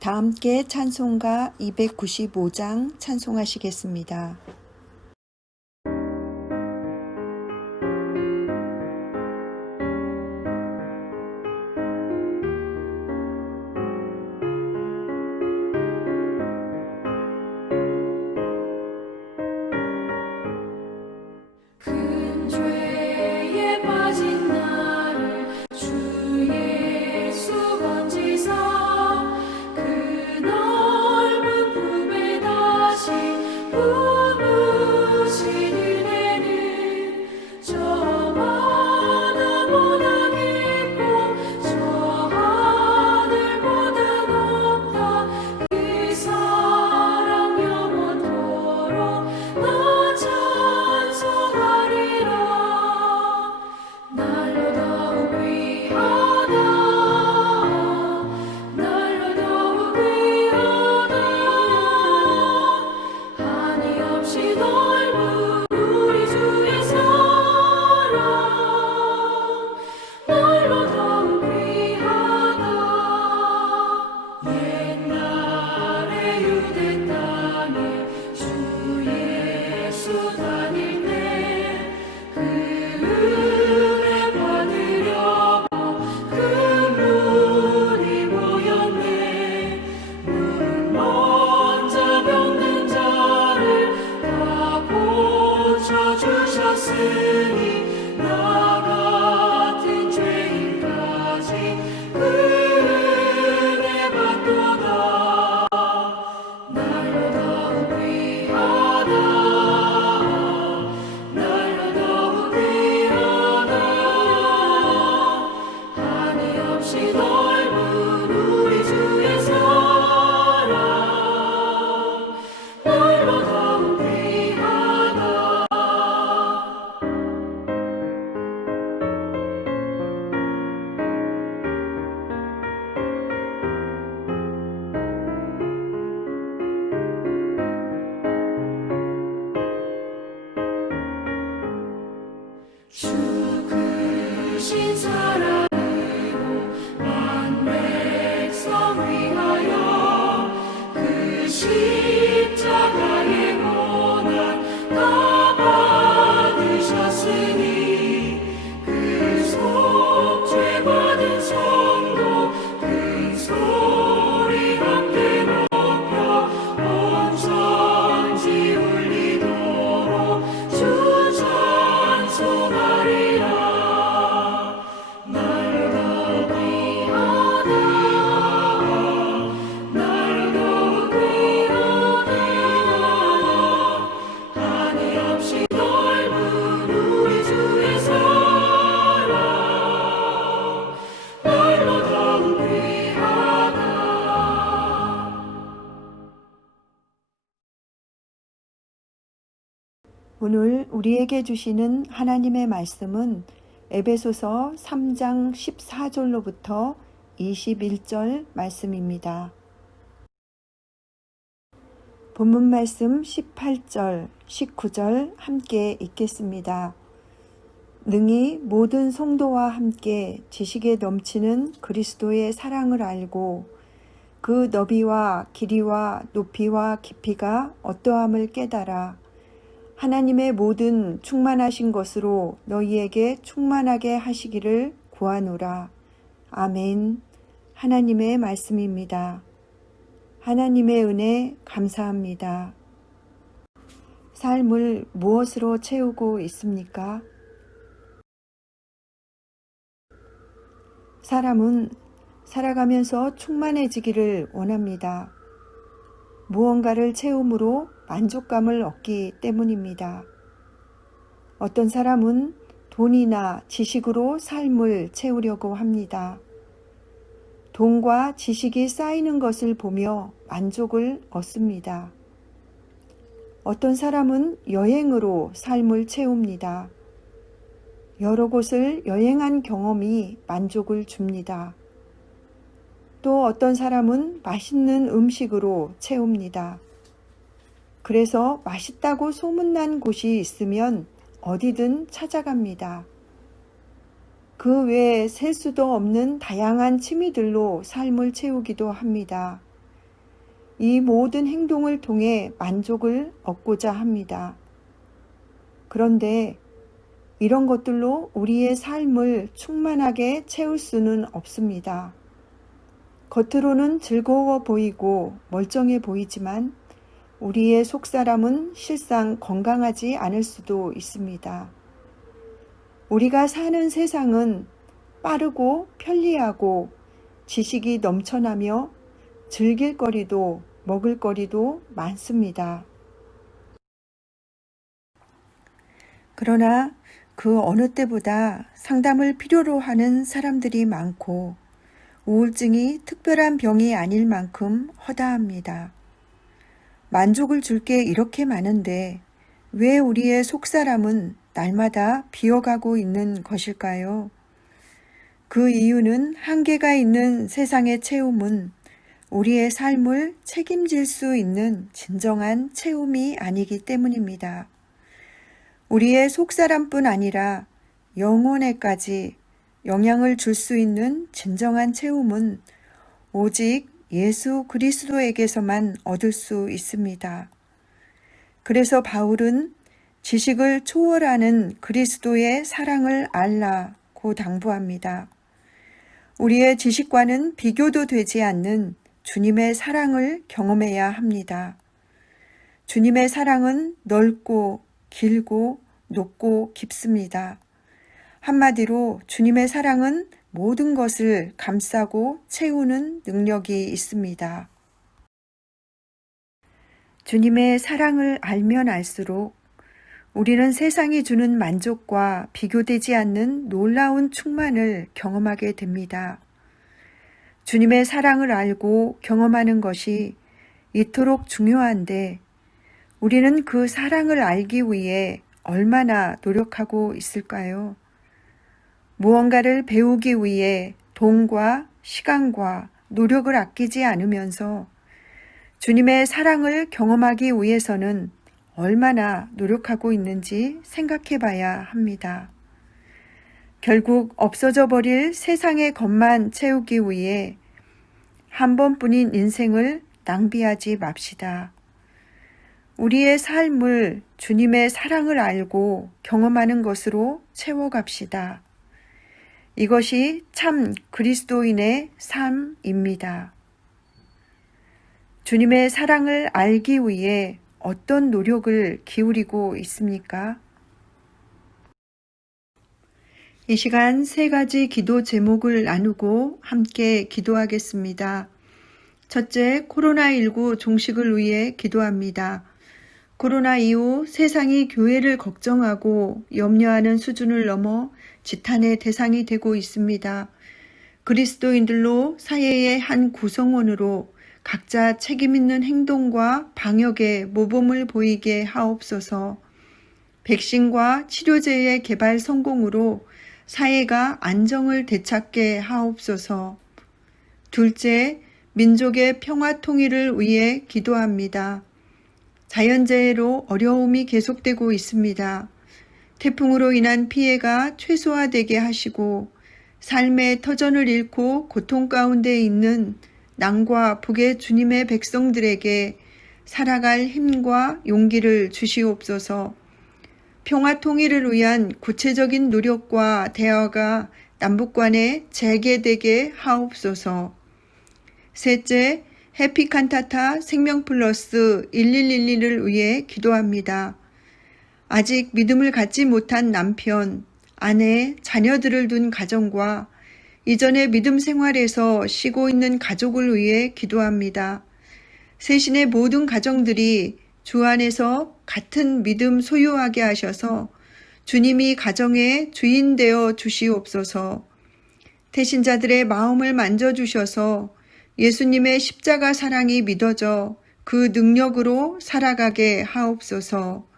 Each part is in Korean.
다 함께 찬송가 295장 찬송하시겠습니다. 오늘 우리에게 주시는 하나님의 말씀은 에베소서 3장 14절로부터 21절 말씀입니다. 본문 말씀 18절, 19절 함께 읽겠습니다. 능히 모든 성도와 함께 지식에 넘치는 그리스도의 사랑을 알고 그 너비와 길이와 높이와 깊이가 어떠함을 깨달아 하나님의 모든 충만하신 것으로 너희에게 충만하게 하시기를 구하노라. 아멘. 하나님의 말씀입니다. 하나님의 은혜 감사합니다. 삶을 무엇으로 채우고 있습니까? 사람은 살아가면서 충만해지기를 원합니다. 무언가를 채움으로 만족감을 얻기 때문입니다. 어떤 사람은 돈이나 지식으로 삶을 채우려고 합니다. 돈과 지식이 쌓이는 것을 보며 만족을 얻습니다. 어떤 사람은 여행으로 삶을 채웁니다. 여러 곳을 여행한 경험이 만족을 줍니다. 또 어떤 사람은 맛있는 음식으로 채웁니다. 그래서 맛있다고 소문난 곳이 있으면 어디든 찾아갑니다. 그 외에 셀 수도 없는 다양한 취미들로 삶을 채우기도 합니다. 이 모든 행동을 통해 만족을 얻고자 합니다. 그런데 이런 것들로 우리의 삶을 충만하게 채울 수는 없습니다. 겉으로는 즐거워 보이고 멀쩡해 보이지만 우리의 속사람은 실상 건강하지 않을 수도 있습니다. 우리가 사는 세상은 빠르고 편리하고 지식이 넘쳐나며 즐길 거리도 먹을 거리도 많습니다. 그러나 그 어느 때보다 상담을 필요로 하는 사람들이 많고 우울증이 특별한 병이 아닐 만큼 허다합니다. 만족을 줄 게 이렇게 많은데 왜 우리의 속사람은 날마다 비어가고 있는 것일까요? 그 이유는 한계가 있는 세상의 채움은 우리의 삶을 책임질 수 있는 진정한 채움이 아니기 때문입니다. 우리의 속사람뿐 아니라 영혼에까지 영향을 줄 수 있는 진정한 채움은 오직 예수 그리스도에게서만 얻을 수 있습니다. 그래서 바울은 지식을 초월하는 그리스도의 사랑을 알라고 당부합니다. 우리의 지식과는 비교도 되지 않는 주님의 사랑을 경험해야 합니다. 주님의 사랑은 넓고 길고 높고 깊습니다. 한마디로 주님의 사랑은 모든 것을 감싸고 채우는 능력이 있습니다. 주님의 사랑을 알면 알수록 우리는 세상이 주는 만족과 비교되지 않는 놀라운 충만을 경험하게 됩니다. 주님의 사랑을 알고 경험하는 것이 이토록 중요한데 우리는 그 사랑을 알기 위해 얼마나 노력하고 있을까요? 무언가를 배우기 위해 돈과 시간과 노력을 아끼지 않으면서 주님의 사랑을 경험하기 위해서는 얼마나 노력하고 있는지 생각해 봐야 합니다. 결국 없어져 버릴 세상의 것만 채우기 위해 한 번뿐인 인생을 낭비하지 맙시다. 우리의 삶을 주님의 사랑을 알고 경험하는 것으로 채워갑시다. 이것이 참 그리스도인의 삶입니다. 주님의 사랑을 알기 위해 어떤 노력을 기울이고 있습니까? 이 시간 세 가지 기도 제목을 나누고 함께 기도하겠습니다. 첫째, 코로나19 종식을 위해 기도합니다. 코로나 이후 세상이 교회를 걱정하고 염려하는 수준을 넘어 지탄의 대상이 되고 있습니다. 그리스도인들로 사회의 한 구성원으로 각자 책임 있는 행동과 방역에 모범을 보이게 하옵소서. 백신과 치료제의 개발 성공으로 사회가 안정을 되찾게 하옵소서. 둘째, 민족의 평화 통일을 위해 기도합니다. 자연재해로 어려움이 계속되고 있습니다. 태풍으로 인한 피해가 최소화되게 하시고 삶의 터전을 잃고 고통 가운데 있는 남과 북의 주님의 백성들에게 살아갈 힘과 용기를 주시옵소서. 평화 통일을 위한 구체적인 노력과 대화가 남북 간에 재개되게 하옵소서. 셋째, 해피칸타타 생명플러스 1111을 위해 기도합니다. 아직 믿음을 갖지 못한 남편, 아내, 자녀들을 둔 가정과 이전의 믿음 생활에서 쉬고 있는 가족을 위해 기도합니다. 세신의 모든 가정들이 주 안에서 같은 믿음 소유하게 하셔서 주님이 가정의 주인 되어 주시옵소서. 태신자들의 마음을 만져주셔서 예수님의 십자가 사랑이 믿어져 그 능력으로 살아가게 하옵소서.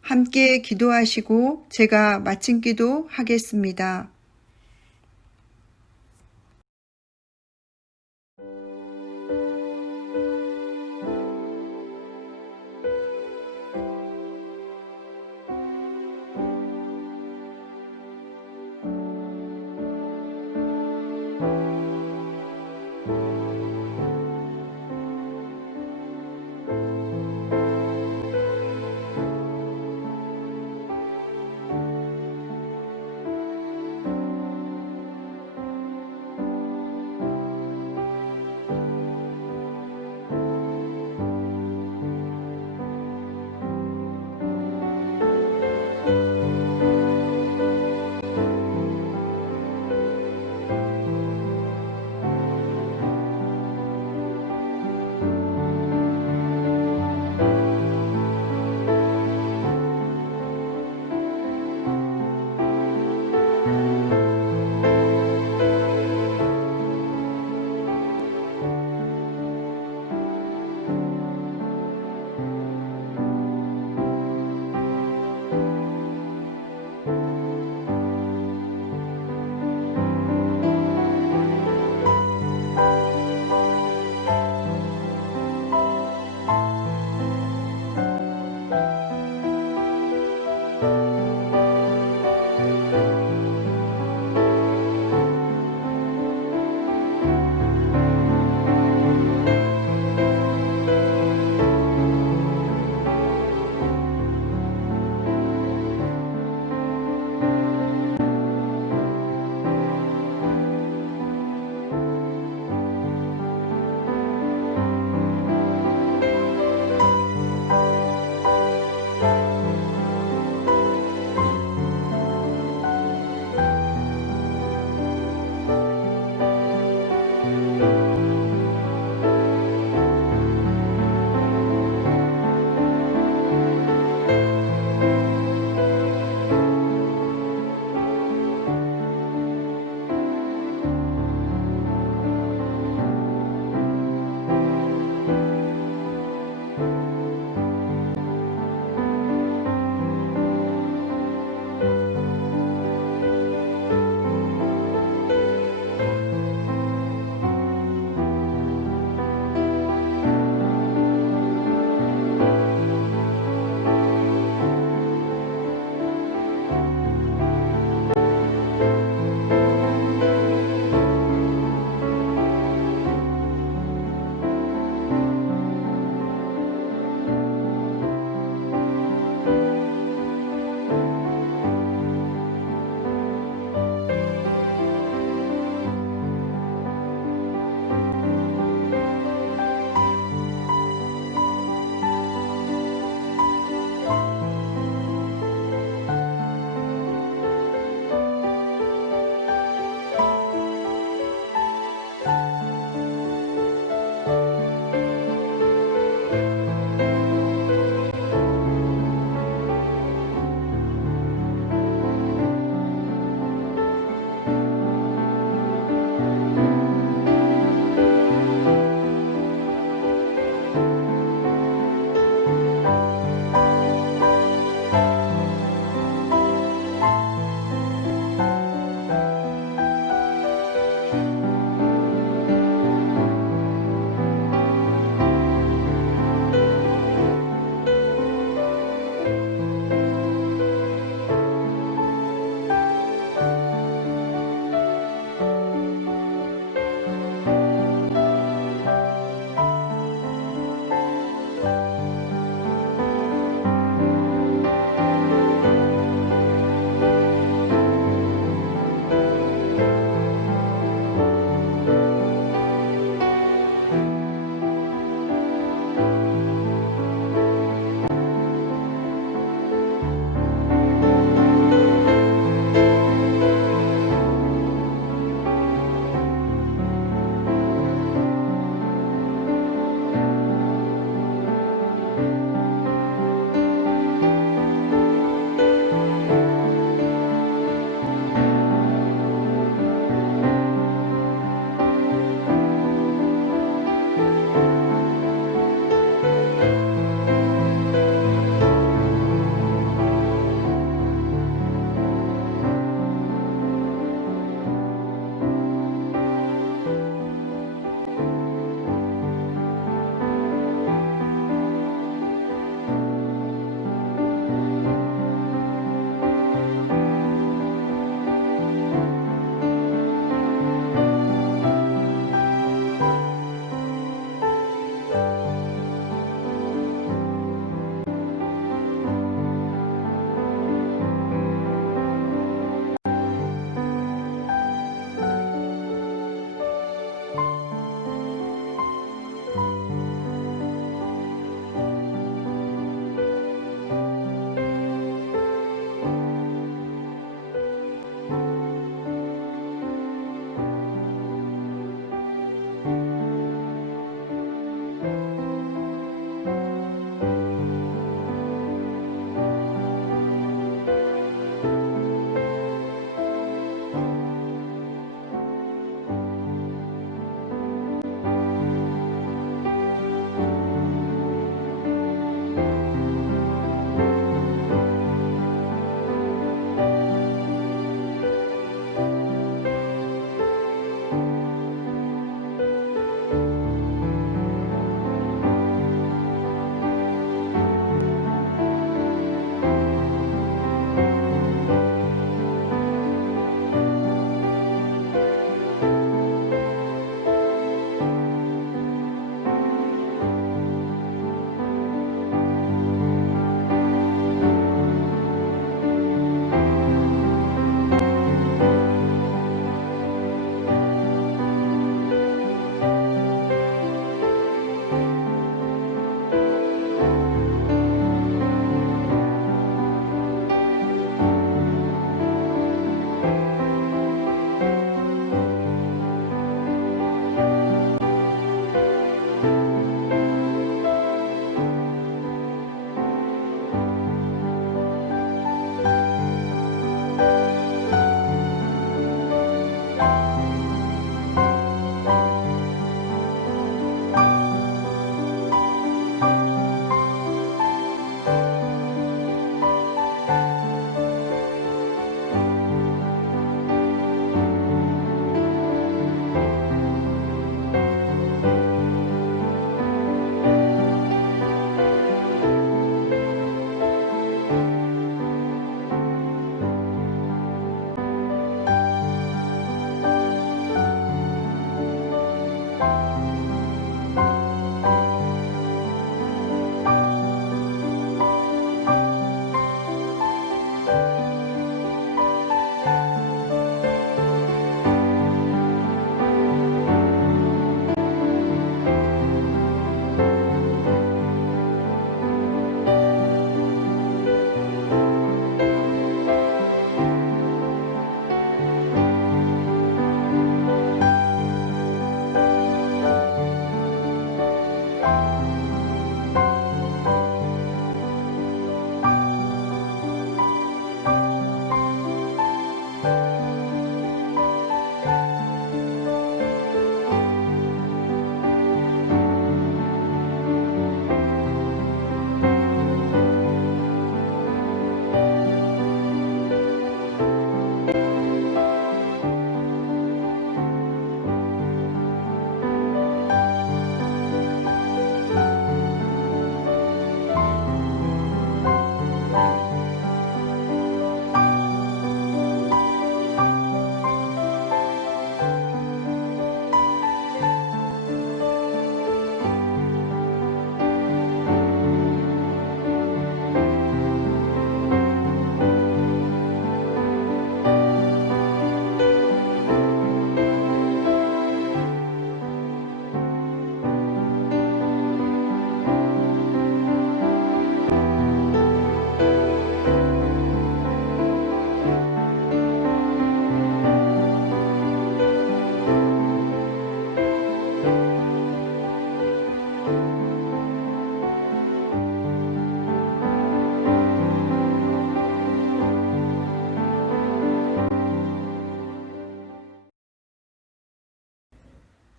함께 기도하시고 제가 마친 기도 하겠습니다.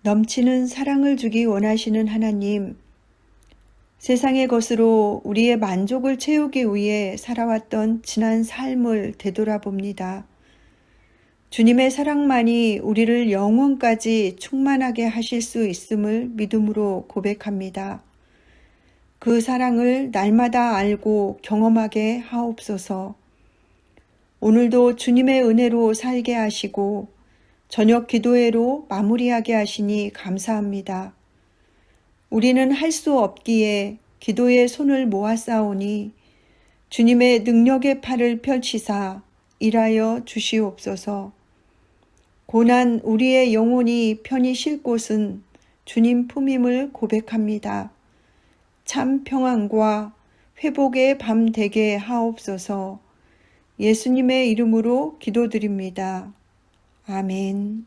넘치는 사랑을 주기 원하시는 하나님, 세상의 것으로 우리의 만족을 채우기 위해 살아왔던 지난 삶을 되돌아봅니다. 주님의 사랑만이 우리를 영원까지 충만하게 하실 수 있음을 믿음으로 고백합니다. 그 사랑을 날마다 알고 경험하게 하옵소서. 오늘도 주님의 은혜로 살게 하시고 저녁 기도회로 마무리하게 하시니 감사합니다. 우리는 할 수 없기에 기도의 손을 모았사오니 주님의 능력의 팔을 펼치사 일하여 주시옵소서. 고난 우리의 영혼이 편히 쉴 곳은 주님 품임을 고백합니다. 참 평안과 회복의 밤 되게 하옵소서. 예수님의 이름으로 기도드립니다. 아멘.